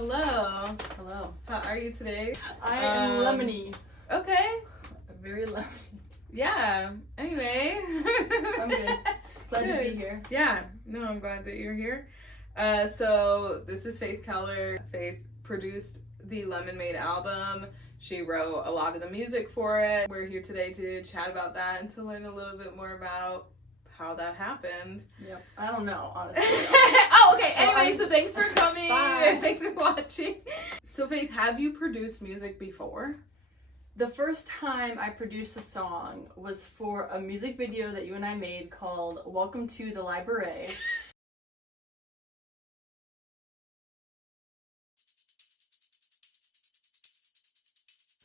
Hello. Hello. How are you today? I am lemony. Okay. Very lemony. Yeah. Anyway. I'm good. Glad to be here. Yeah. No, I'm glad that you're here. So this is Faith Keller. Faith produced the Lemonmaid album. She wrote a lot of the music for it. We're here today to chat about that and to learn a little bit more about how that happened. Yep. I don't know, honestly. Oh, okay. Anyway, so thanks for coming. Bye. Thanks for watching. So Faith, have you produced music before? The first time I produced a song was for a music video that you and I made called Welcome to the Library.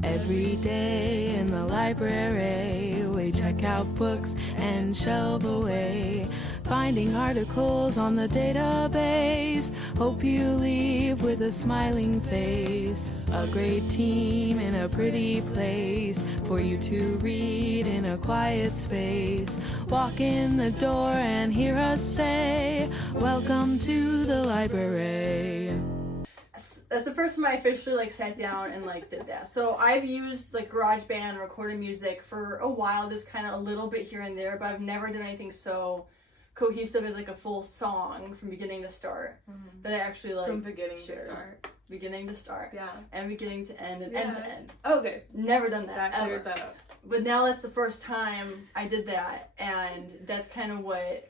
Every day in the library, we check out books and shelve away, finding articles on the database. Hope you leave with a smiling face. A great team in a pretty place for you to read in a quiet space. Walk in the door and hear us say, welcome to the library. That's the first time I officially sat down and did that. So I've used GarageBand and recorded music for a while, just kind of a little bit here and there, but I've never done anything so cohesive as a full song from beginning to start. Mm-hmm. That I actually From beginning to start. Beginning to start. Yeah. And beginning to end and end to end. Oh, okay. Never done that. That clears that up. But now that's the first time I did that, and that's kind of what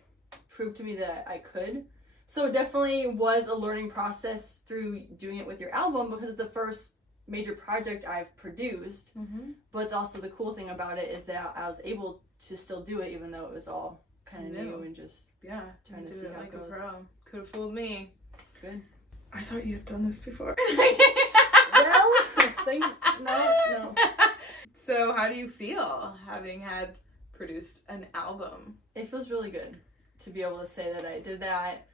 proved to me that I could. So it definitely was a learning process through doing it with your album, because it's the first major project I've produced. Mm-hmm. But it's also the cool thing about it is that I was able to still do it even though it was all kind of new and just trying to see how it goes. Pro. Could have fooled me. Good. I thought you had done this before. Well, thanks. No. So how do you feel having had produced an album? It feels really good to be able to say that I did that.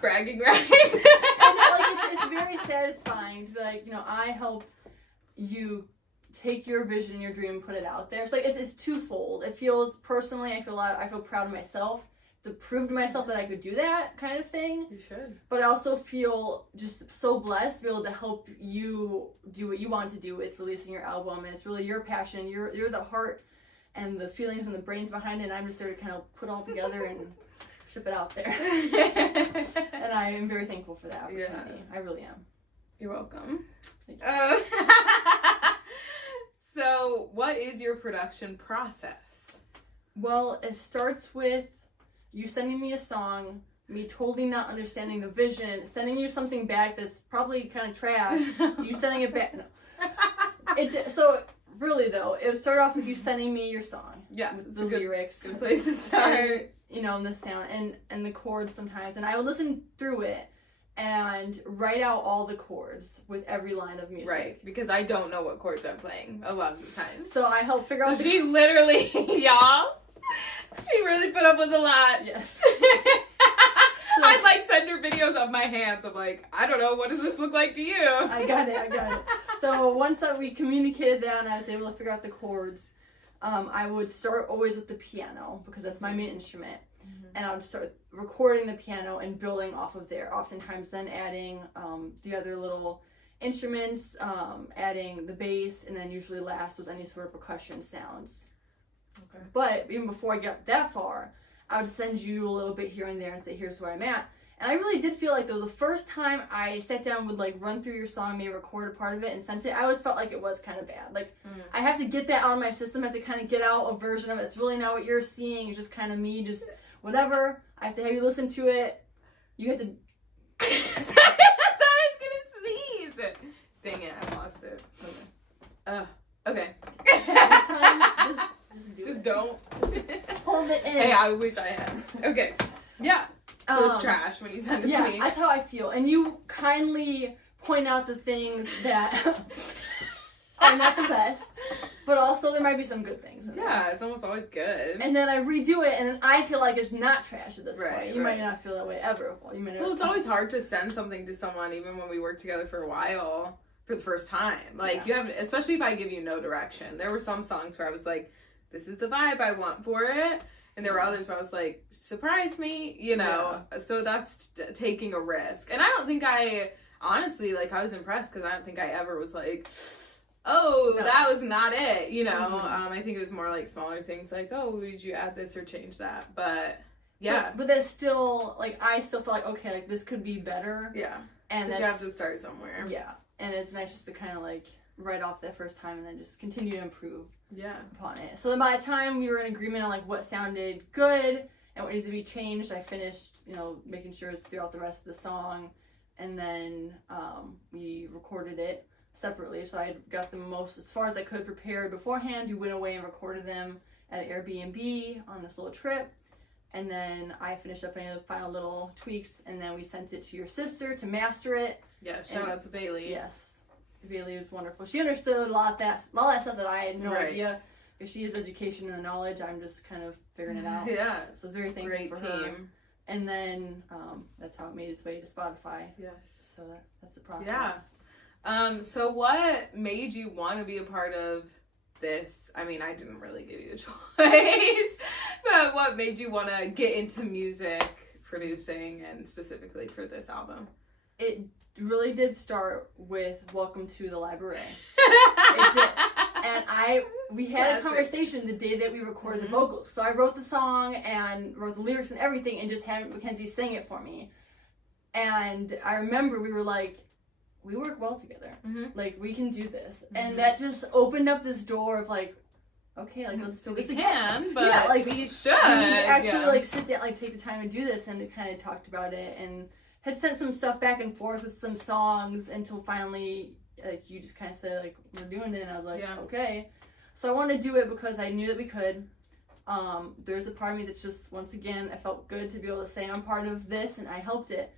Bragging rights. It's very satisfying to be I helped you take your vision, your dream, put it out there. So it's twofold. It feels personally, I feel proud of myself to prove to myself that I could do that kind of thing. You should. But I also feel just so blessed to be able to help you do what you want to do with releasing your album, and it's really your passion. You're the heart and the feelings and the brains behind it, and I'm just there to kind of put it all together and ship it out there. And I am very thankful for that opportunity. Yeah. I really am. You're welcome. Thank you. So what is your production process? Well, it starts with you sending me a song, me totally not understanding the vision, sending you something back that's probably kind of trash, you sending it back. No. So really though, it would start off with you sending me your song. Yeah. With the lyrics. Good place to start. And the sound and the chords sometimes. And I would listen through it and write out all the chords with every line of music. Right, because I don't know what chords I'm playing a lot of the time. So I help figure out. So she literally, y'all, she really put up with a lot. Yes. I'd send her videos of my hands. I'm I don't know, what does this look like to you? I got it. So once we communicated that and I was able to figure out the chords, I would start always with the piano because that's my main instrument. Mm-hmm. And I would start recording the piano and building off of there. Oftentimes then adding the other little instruments, adding the bass, and then usually last was any sort of percussion sounds. Okay. But even before I got that far, I would send you a little bit here and there and say, here's where I'm at. And I really did feel though, the first time I sat down would run through your song, maybe record a part of it and sent it, I always felt like it was kind of bad. I have to get that out of my system. I have to kind of get out a version of it. It's really not what you're seeing. It's just kind of me, just whatever. I have to have you listen to it. You have to... Sorry, I thought I was going to sneeze. Dang it, I lost it. Okay. Just don't. Hold it in. Hey, I wish I had. Okay. Yeah. So it's trash when you send it to me. Yeah, that's how I feel. And you kindly point out the things that are not the best, but also there might be some good things in there. Yeah, it's almost always good. And then I redo it, and then I feel like it's not trash at this point. You might not feel that way ever. Well, it's always hard to send something to someone, even when we work together for a while, for the first time. You haven't, especially if I give you no direction. There were some songs where I was this is the vibe I want for it. And there were others where I was like, surprise me, you know? Yeah. So that's taking a risk. And I don't think honestly, like, I was impressed because I don't think I ever was like, oh, no, that was not it, you know? Mm-hmm. I think it was more like smaller things like, oh, would you add this or change that? But yeah. But that's still, like, I still feel like, okay, like, this could be better. Yeah. And you have to start somewhere. Yeah. And it's nice just to kind of, like, write off that first time and then just continue to improve upon it. So then by the time we were in agreement on, like, what sounded good and what needs to be changed, I finished, you know, making sure it's throughout the rest of the song. And then we recorded it separately. So I got the most, as far as I could, prepared beforehand. We went away and recorded them at an Airbnb on this little trip. And then I finished up any of the final little tweaks, and then we sent it to your sister to master it. Yes, shout out to Bailey. Yes. Bailey was wonderful. She understood a lot of that stuff that I had no idea. Because she has education and the knowledge, I'm just kind of figuring it out. Yeah. So I was very thankful for her. And then that's how it made its way to Spotify. Yes. So that's the process. Yeah. So what made you want to be a part of this? I mean, I didn't really give you a choice, but what made you want to get into music producing and specifically for this album? It really did start with Welcome to the Library. It did. And we had a conversation the day that we recorded the vocals. So I wrote the song and wrote the lyrics and everything and just had Mackenzie sing it for me. And I remember we were like, we work well together. Like, we can do this. And that just opened up this door of, like, okay, like, let's do this again. We can, but like, we should. We actually, like, sit down, like, take the time and do this. And it kind of talked about it and had sent some stuff back and forth with some songs until finally, like, you just kind of said, like, we're doing it. And I was like, okay. So I wanted to do it because I knew that we could. There's a part of me that's just, once again, I felt good to be able to say I'm part of this and I helped it.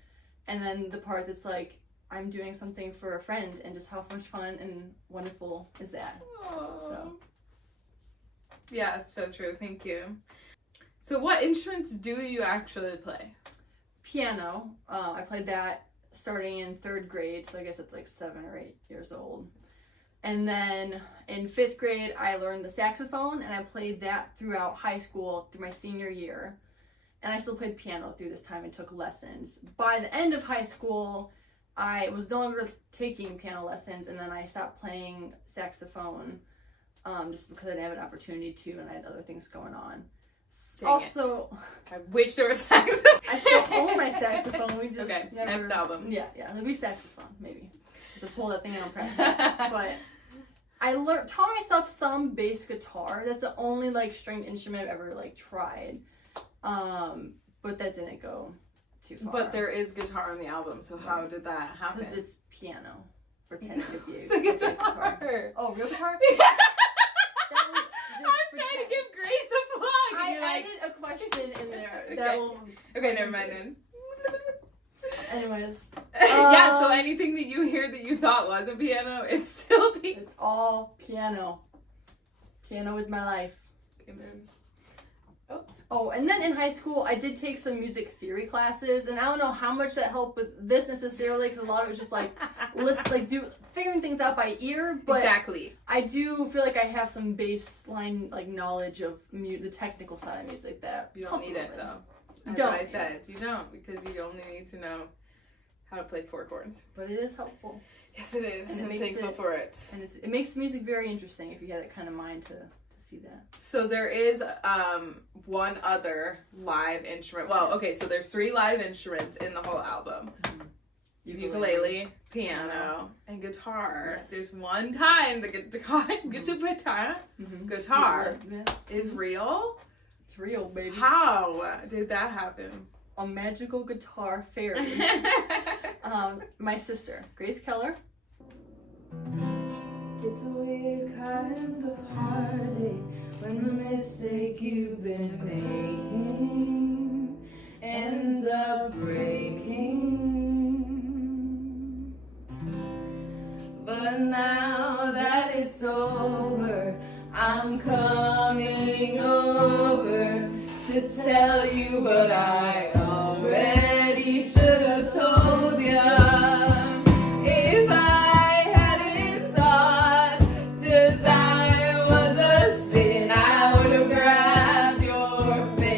And then the part that's like, I'm doing something for a friend, and just how much fun and wonderful is that? Aww. So. Yeah, it's so true. Thank you. So what instruments do you actually play? Piano. I played that starting in 3rd grade, so I guess it's like 7 or 8 years old. And then in 5th grade, I learned the saxophone, and I played that throughout high school through my senior year. And I still played piano through this time and took lessons. By the end of high school, I was no longer taking piano lessons, and then I stopped playing saxophone just because I didn't have an opportunity to, and I had other things going on. I wish there was saxophone. I still own my saxophone. We just never... next album. Yeah, there'll be saxophone, maybe. To pull that thing out and practice. But I taught myself some bass guitar. That's the only, like, stringed instrument I've ever, like, tried. But that didn't go too far. But there is guitar on the album, so how did that happen? Because it's piano. Pretending to be the guitar. Oh, real guitar? I was trying to give Grace a plug. I added a question in there. Okay, never mind then. Anyways. Yeah, so anything that you hear that you thought was a piano, it's still piano. It's all piano. Piano is my life. Amen. Oh, and then in high school, I did take some music theory classes, and I don't know how much that helped with this necessarily, because a lot of it was just like, figuring things out by ear, but exactly. I do feel like I have some baseline, like, knowledge of the technical side of music that you don't need it, though. That's what I said. You don't, because you only need to know how to play 4 chords. But it is helpful. Yes, it is. I'm thankful for it. And it makes music very interesting if you have that kind of mind to see that. So there is one other live instrument. Well, okay, so there's 3 live instruments in the whole album. Ukulele, piano, and guitar. Yes. There's one time the guitar is real. It's real, baby. How did that happen? A magical guitar fairy. My sister, Faith Keller. It's a weird kind of heartache when the mistake you've been making ends up breaking. But now that it's over, I'm coming over to tell you what I already should have told ya. If I hadn't thought desire was a sin, I would have grabbed your face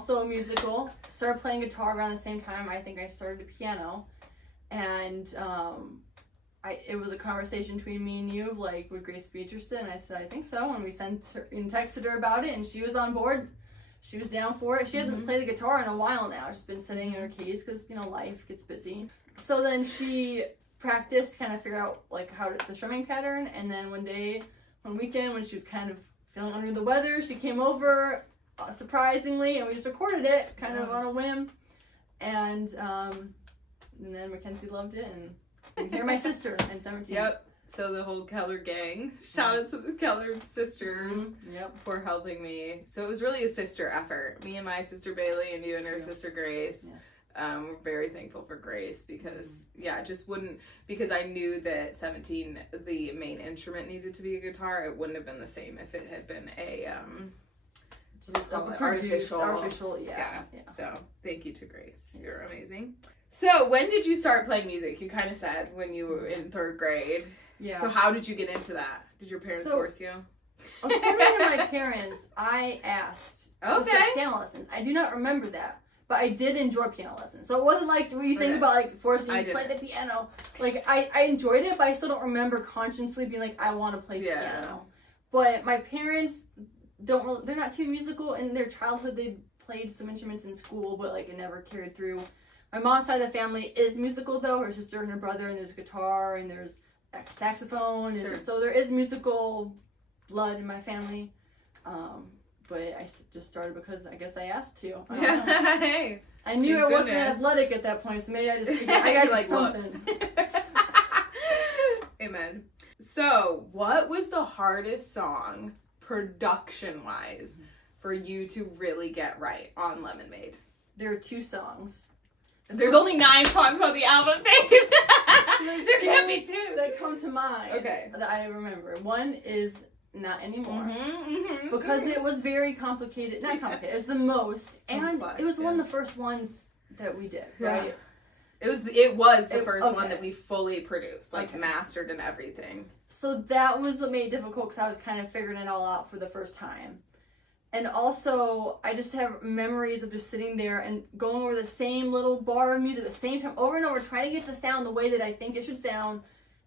also musical. Started playing guitar around the same time. I think I started the piano. And it was a conversation between me and you of like, would Grace be interested? And I said, I think so. And we sent her and texted her about it, and she was on board. She was down for it. She hasn't played the guitar in a while now. She's been sitting in her case because, you know, life gets busy. So then she practiced, kind of figure out like the strumming pattern. And then one weekend when she was kind of feeling under the weather, she came over surprisingly, and we just recorded it kind of on a whim. And then Mackenzie loved it, and here my sister and 17. Yep. So the whole Keller gang. Shout out to the Keller sisters for helping me. So it was really a sister effort. Me and my sister Bailey, and you and her sister Grace. Yes. We're very thankful for Grace because because I knew that 17, the main instrument needed to be a guitar. It wouldn't have been the same if it had been a just artificial. Yeah. So thank you to Grace. Yes. You're amazing. So when did you start playing music? You kind of said when you were in 3rd grade. Yeah. So how did you get into that? Did your parents force you? According to my parents, I asked to start piano lessons. I do not remember that, but I did enjoy piano lessons. So it wasn't like when you think about like forcing me to play the piano. Like I enjoyed it, but I still don't remember consciously being like, I want to play piano. But my parents they're not too musical. In their childhood, they played some instruments in school, but like it never carried through. My mom's side of the family is musical though. Her sister and her brother, and there's guitar and there's saxophone, and so there is musical blood in my family. But I just started because I guess I asked to. Hey, I knew I wasn't athletic at that point, so maybe I just figured I gotta do something. Amen. So, what was the hardest song, production-wise, for you to really get right on Lemonmaid? There are 2 songs. There's only 9 songs on the album, babe. There can't be 2 that come to mind. Okay. That I remember. One is Not Anymore. Because it was very complicated. Not complicated. It was the most. And complex, it was one of the first ones that we did, right? It was the first one that we fully produced, like mastered and everything. So that was what made it difficult because I was kind of figuring it all out for the first time. And also, I just have memories of just sitting there and going over the same little bar of music at the same time, over and over, trying to get the sound the way that I think it should sound,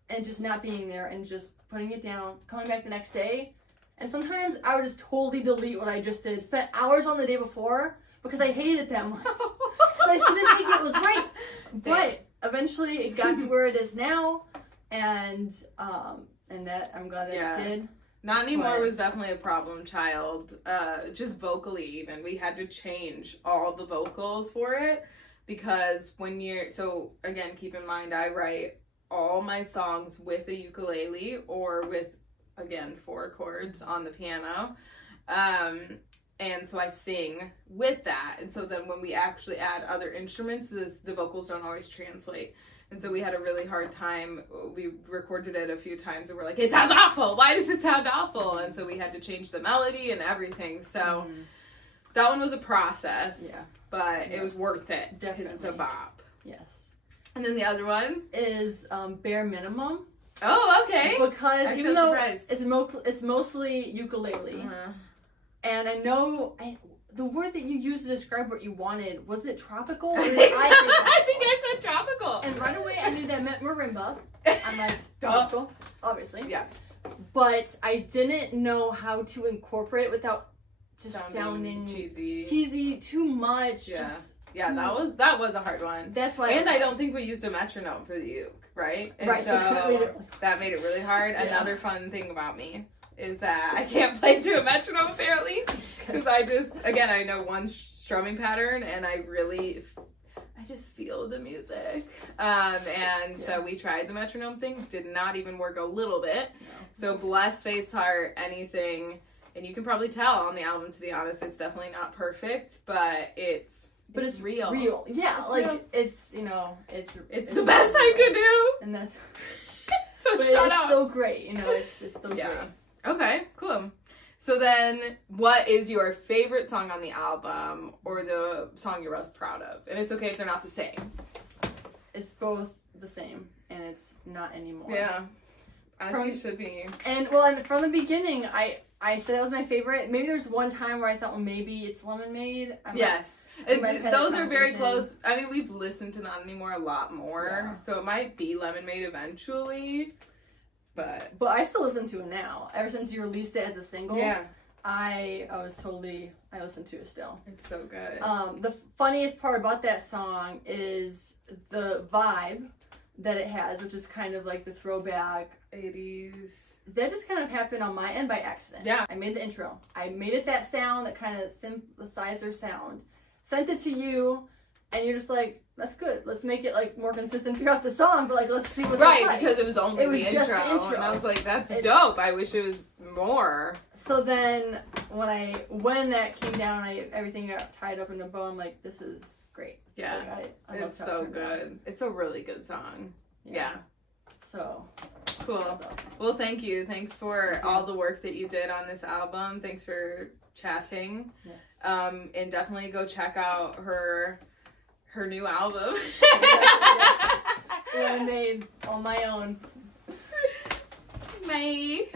and just not being there, and just putting it down, coming back the next day. And sometimes I would just totally delete what I just did, spent hours on the day before, because I hated it that much. Because I didn't think it was right. But eventually, it got to where it is now, and that I'm glad that it did. Not Anymore was definitely a problem child, just vocally even. We had to change all the vocals for it because so again, keep in mind I write all my songs with a ukulele or with, again, 4 chords on the piano. And so I sing with that. And so then when we actually add other instruments, the vocals don't always translate. And so we had a really hard time. We recorded it a few times and we're like, it sounds awful. Why does it sound awful? And so we had to change the melody and everything. So that one was a process. Yeah. But it was worth it because it's a bop. Yes. And then the other one is Bare Minimum. Oh, okay. Because even though it's mostly ukulele. And I know... the word that you used to describe what you wanted, was it tropical? I think I said tropical. And right away I knew that meant marimba. I'm like, tropical, obviously. Yeah. But I didn't know how to incorporate it without just sounding cheesy, too much. Yeah. That was a hard one. That's why. And I don't think we used a metronome for the uke, right? And so that made it really hard. Yeah. Another fun thing about me is that I can't play to a metronome apparently because I know one strumming pattern and I just feel the music. So we tried the metronome thing, did not even work a little bit. No. So bless Faith's heart, anything, and you can probably tell on the album, to be honest, it's definitely not perfect, but it's real. Real. Yeah, it's like real. It's the best I could do. And that's so but shut it's up. still great, it's still great. Okay, cool. So then, what is your favorite song on the album, or the song you're most proud of? And it's okay if they're not the same. It's both the same, and it's Not Anymore. Yeah, as you should be. And from the beginning, I I said it was my favorite. Maybe there's one time where I thought, well, maybe it's Lemonmaid. Yes. Those are very close. I mean, we've listened to Not Anymore a lot more, so it might be Lemonmaid eventually. But I still listen to it now. Ever since you released it as a single. Yeah. I listen to it still. It's so good. The funniest part about that song is the vibe that it has, which is kind of like the throwback 80s. That just kind of happened on my end by accident. Yeah. I made the intro. I made it that sound, that kind of synthesizer sound. Sent it to you, and you're just like, that's good. Let's make it like more consistent throughout the song, but like let's see what's right, like. because it was only the intro, and I was like, that's dope. I wish it was more. So then when that came down, everything got tied up in a bow. I'm like, this is great. Yeah, like, I it's so good. It's a really good song. Yeah. So cool. Awesome. Well, thank you. Thanks for all the work that you did on this album. Thanks for chatting. Yes. And definitely go check out her new album. Lemonmaid on my own. Bye.